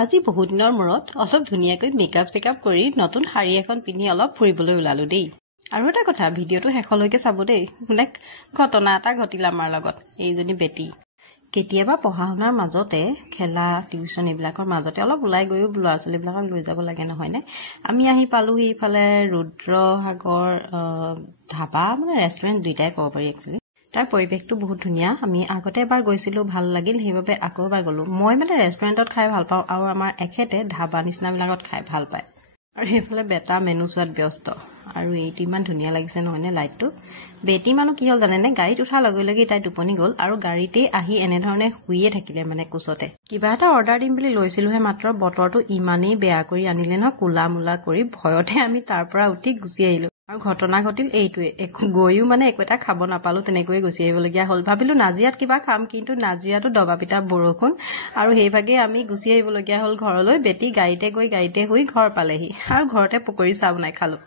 আজি বহুত দিনৰ মূৰত অলপ ধুনীয়াকৈ মেকআপ চেকআপ কৰি নতুন শাৰী এখন পিন্ধি অলপ ফুৰিবলৈ ওলালো দেই। আৰু এটা কথা, ভিডিঅ'টো শেষলৈকে চাব দেই। মানে ঘটনা এটা ঘটিল আমাৰ লগত। এইজনী বেটি কেতিয়াবা পঢ়া শুনাৰ মাজতে খেলা টিউচন এইবিলাকৰ মাজতে অলপ ওলাই গৈও ল'ৰা ছোৱালীবিলাকক লৈ যাব লাগে নহয়নে। আমি আহি পালোহি ইফালে ৰুদ্ৰসাগৰ ধাবা, মানে ৰেষ্টুৰেণ্ট দুইটাই ক'ব পাৰি একচুৱেলি। তাৰ পৰিৱেশটো বহুত ধুনীয়া। আমি আগতে এবাৰ গৈছিলোঁ, ভাল লাগিল, সেইবাবে আকৌ এবাৰ গ'লোঁ। মই মানে ৰেষ্টুৰেণ্টত খাই ভাল পাওঁ আৰু আমাৰ এখেতে ধাবা নিচিনাবিলাকত খাই ভাল পায়। আৰু সেইফালে বেটা মেনু চোৱাত ব্যস্ত। আৰু এইটো ইমান ধুনীয়া লাগিছে নহয়নে লাইটটো। বেটি মানুহ কি হ'ল জানেনে, গাড়ীত উঠাৰ লগে লগে তাই টোপনি গ'ল আৰু গাড়ীতেই আহি এনেধৰণে শুইয়ে থাকিলে, মানে কোচতে। কিবা এটা অৰ্ডাৰ দিম বুলি লৈছিলোহে মাত্ৰ, বতৰটো ইমানেই বেয়া কৰি আনিলে ন, কোলা মোলা কৰি। ভয়তে আমি তাৰ পৰা উঠি গুচি আহিলো। আৰু ঘটনা ঘটিল এইটোৱে, গৈও মানে একো এটা খাব নাপালো, তেনেকৈয়ে গুচি আহিবলগীয়া হ'ল। ভাবিলো নাজিৰাত কিবা খাম, কিন্তু নাজিৰাতো দবা পিটা বৰষুণ, আৰু সেইভাগে আমি গুচি আহিবলগীয়া হ'ল ঘৰলৈ। বেটি গাড়ীতে গৈ গাড়ীতে শুই ঘৰ পালেহি, আৰু ঘৰতে পকৰি চাহ বনাই খালো।